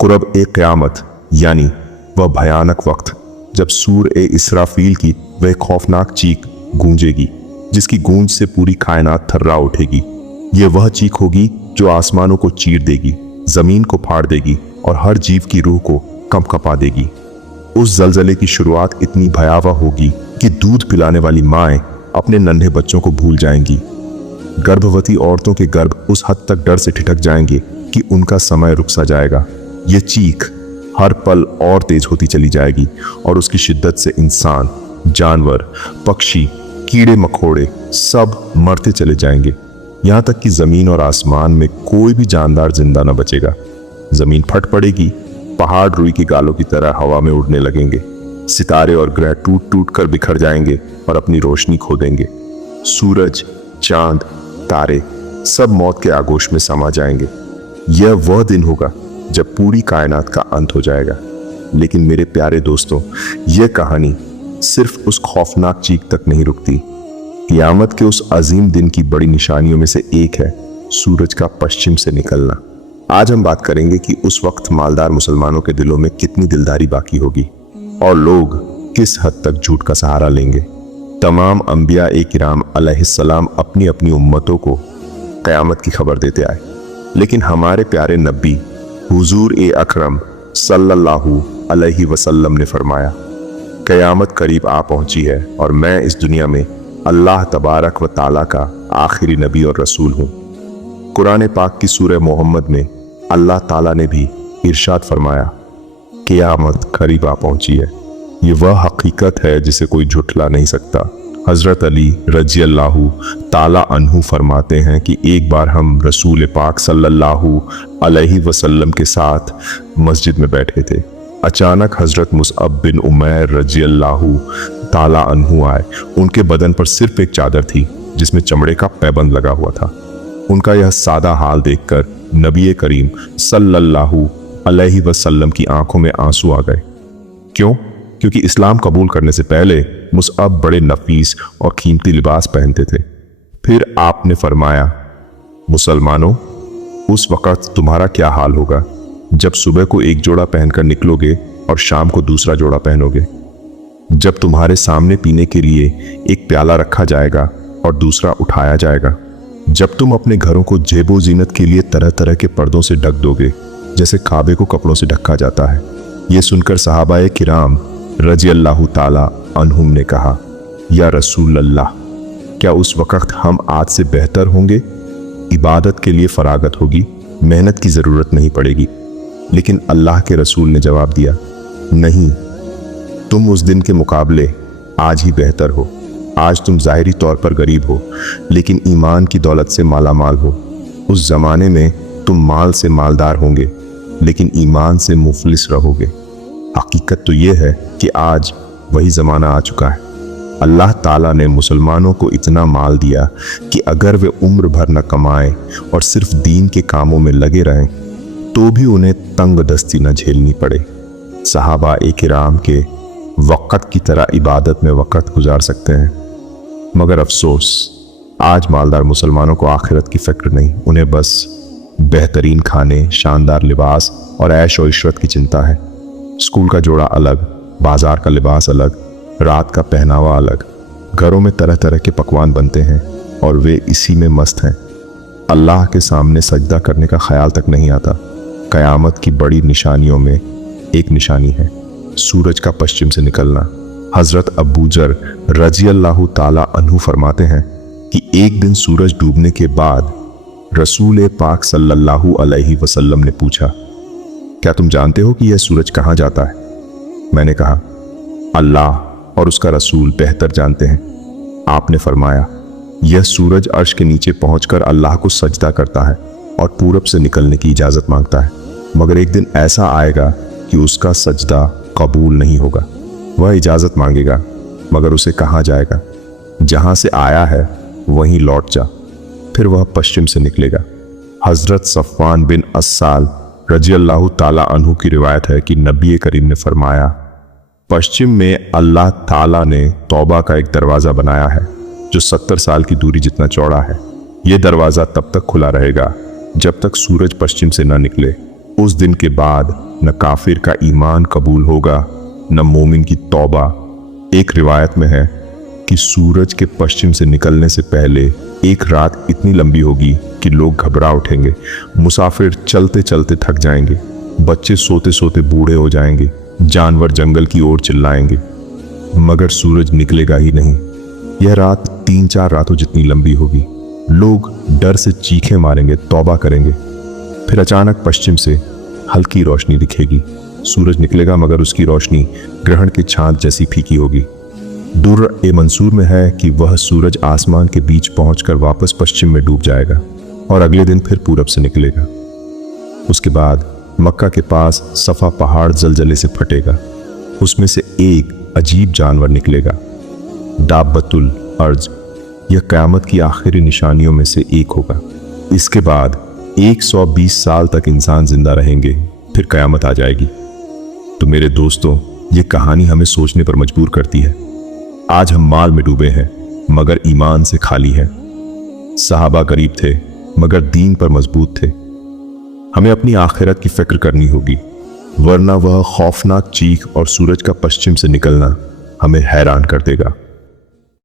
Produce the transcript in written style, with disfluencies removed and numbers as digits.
कुरब ए क़यामत यानी वह भयानक वक्त जब सूर ए इसराफील की वह खौफनाक चीख गूंजेगी, जिसकी गूंज से पूरी कायनात थर्रा उठेगी। यह वह चीख होगी जो आसमानों को चीर देगी, जमीन को फाड़ देगी और हर जीव की रूह को कंपकपा देगी। उस जलजले की शुरुआत इतनी भयावह होगी कि दूध पिलाने वाली माएं अपने नन्हे बच्चों को भूल जाएंगी। गर्भवती औरतों के गर्भ उस हद तक डर से ठिठक जाएंगे कि उनका समय रुक सा जाएगा। ये चीख हर पल और तेज होती चली जाएगी और उसकी शिद्दत से इंसान, जानवर, पक्षी, कीड़े मकोड़े सब मरते चले जाएंगे, यहाँ तक कि जमीन और आसमान में कोई भी जानदार जिंदा न बचेगा। जमीन फट पड़ेगी, पहाड़ रुई की गालों की तरह हवा में उड़ने लगेंगे, सितारे और ग्रह टूट टूट कर बिखर जाएंगे और अपनी रोशनी खो देंगे। सूरज, चांद, तारे सब मौत के आगोश में समा जाएंगे। यह वह दिन होगा जब पूरी कायनात का अंत हो जाएगा। लेकिन मेरे प्यारे दोस्तों, यह कहानी सिर्फ उस खौफनाक चीख तक नहीं रुकती। क़यामत के उस अजीम दिन की बड़ी निशानियों में से एक है सूरज का पश्चिम से निकलना। आज हम बात करेंगे कि उस वक्त मालदार मुसलमानों के दिलों में कितनी दिलदारी बाकी होगी और लोग किस हद तक झूठ का सहारा लेंगे। तमाम अंबिया ए किराम अलैहिस्सलाम अपनी अपनी उम्मतों को क़यामत की खबर देते आए, लेकिन हमारे प्यारे नबी हुजूर ए अकरम सल्लल्लाहु अलैहि वसल्लम ने फरमाया, क़यामत करीब आ पहुंची है और मैं इस दुनिया में अल्लाह तबारक व ताला का आखिरी नबी और रसूल हूँ। कुरान पाक की सूरह मोहम्मद में अल्लाह ताला ने भी इरशाद फरमाया, क़यामत करीब आ पहुंची है। ये वह हकीकत है जिसे कोई झुठला नहीं सकता। हज़रत अली रजी अल्लाहु ताला अन्हु फरमाते हैं कि एक बार हम रसूल पाक सल्लल्लाहु अलैहि वसल्लम के साथ मस्जिद में बैठे थे। अचानक हज़रत मुसअब बिन उमैर रजी अल्लाहु ताला अन्हु आए। उनके बदन पर सिर्फ एक चादर थी जिसमें चमड़े का पैबंद लगा हुआ था। उनका यह सादा हाल देखकर नबी करीम सल्लल्लाहु अलैहि वसल्लम की आंखों में आंसू आ गए। क्यों? क्योंकि इस्लाम कबूल करने से पहले मुसअब बड़े नफीस और कीमती लिबास पहनते थे। फिर आपने फरमाया, मुसलमानों, उस वक़्त तुम्हारा क्या हाल होगा जब सुबह को एक जोड़ा पहनकर निकलोगे और शाम को दूसरा जोड़ा पहनोगे, जब तुम्हारे सामने पीने के लिए एक प्याला रखा जाएगा और दूसरा उठाया जाएगा, जब तुम अपने घरों को जेबो जीनत के लिए तरह तरह के पर्दों से ढक दोगे जैसे काबे को कपड़ों से ढका जाता है। ये सुनकर सहाबाए किराम रजी अल्लाह ताला अन्हुम ने कहा, या रसूल अल्लाह, क्या उस वक़्त हम आज से बेहतर होंगे? इबादत के लिए फरागत होगी, मेहनत की ज़रूरत नहीं पड़ेगी। लेकिन अल्लाह के रसूल ने जवाब दिया, नहीं, तुम उस दिन के मुकाबले आज ही बेहतर हो। आज तुम ज़ाहिरी तौर पर गरीब हो, लेकिन ईमान की दौलत से माला माल हो। उस ज़माने में तुम माल से मालदार होंगे, लेकिन ईमान से मुफलिस रहोगे। हकीकत तो ये है कि आज वही ज़माना आ चुका है। अल्लाह ताला ने मुसलमानों को इतना माल दिया कि अगर वे उम्र भर न कमाएं और सिर्फ दीन के कामों में लगे रहें तो भी उन्हें तंग दस्ती न झेलनी पड़े। सहाबा ए किराम के वक़्त की तरह इबादत में वक़्त गुजार सकते हैं। मगर अफसोस, आज मालदार मुसलमानों को आखिरत की फ़िक्र नहीं। उन्हें बस बेहतरीन खाने, शानदार लिबास और ऐश व इशरत की चिंता है। स्कूल का जोड़ा अलग, बाजार का लिबास अलग, रात का पहनावा अलग। घरों में तरह तरह के पकवान बनते हैं और वे इसी में मस्त हैं। अल्लाह के सामने सजदा करने का ख्याल तक नहीं आता। क़यामत की बड़ी निशानियों में एक निशानी है सूरज का पश्चिम से निकलना। हज़रत अबू जर रजी अल्लाह ताला अन्हु फरमाते हैं कि एक दिन सूरज डूबने के बाद रसूल पाक सल्लल्लाहु अलैहि वसल्लम ने पूछा, क्या तुम जानते हो कि यह सूरज कहाँ जाता है? मैंने कहा, अल्लाह और उसका रसूल बेहतर जानते हैं। आपने फरमाया, यह सूरज अर्श के नीचे पहुंचकर अल्लाह को सजदा करता है और पूरब से निकलने की इजाज़त मांगता है। मगर एक दिन ऐसा आएगा कि उसका सजदा कबूल नहीं होगा। वह इजाज़त मांगेगा, मगर उसे कहा जाएगा, जहाँ से आया है वहीं लौट जा। फिर वह पश्चिम से निकलेगा। हज़रत सफ़वान बिन अस्साल रजी अल्लाह ताला अन्हु की रिवायत है कि नबी करीम ने फरमाया, पश्चिम में अल्लाह ताला ने तौबा का एक दरवाज़ा बनाया है जो 70 साल की दूरी जितना चौड़ा है। यह दरवाज़ा तब तक खुला रहेगा जब तक सूरज पश्चिम से न निकले। उस दिन के बाद न काफिर का ईमान कबूल होगा न मोमिन की तौबा। एक रिवायत में है कि सूरज के पश्चिम से निकलने से पहले एक रात इतनी लंबी होगी कि लोग घबरा उठेंगे, मुसाफिर चलते चलते थक जाएंगे, बच्चे सोते सोते बूढ़े हो जाएंगे, जानवर जंगल की ओर चिल्लाएंगे, मगर सूरज निकलेगा ही नहीं। यह रात 3-4 रातों जितनी लंबी होगी। लोग डर से चीखें मारेंगे, तौबा करेंगे। फिर अचानक पश्चिम से हल्की रोशनी दिखेगी। सूरज निकलेगा मगर उसकी रोशनी ग्रहण की छांट जैसी फीकी होगी। दुर्र-ए-मंसूर में है कि वह सूरज आसमान के बीच पहुंचकर वापस पश्चिम में डूब जाएगा और अगले दिन फिर पूरब से निकलेगा। उसके बाद मक्का के पास सफा पहाड़ जलजले से फटेगा। उसमें से एक अजीब जानवर निकलेगा, दाब्बतुल अर्ज। यह क़यामत की आखिरी निशानियों में से एक होगा। इसके बाद 120 साल तक इंसान जिंदा रहेंगे, फिर क़यामत आ जाएगी। तो मेरे दोस्तों, ये कहानी हमें सोचने पर मजबूर करती है। आज हम माल में डूबे हैं मगर ईमान से खाली हैं। सहाबा गरीब थे मगर दीन पर मजबूत थे। हमें अपनी आखिरत की फिक्र करनी होगी, वरना वह खौफनाक चीख और सूरज का पश्चिम से निकलना हमें हैरान कर देगा।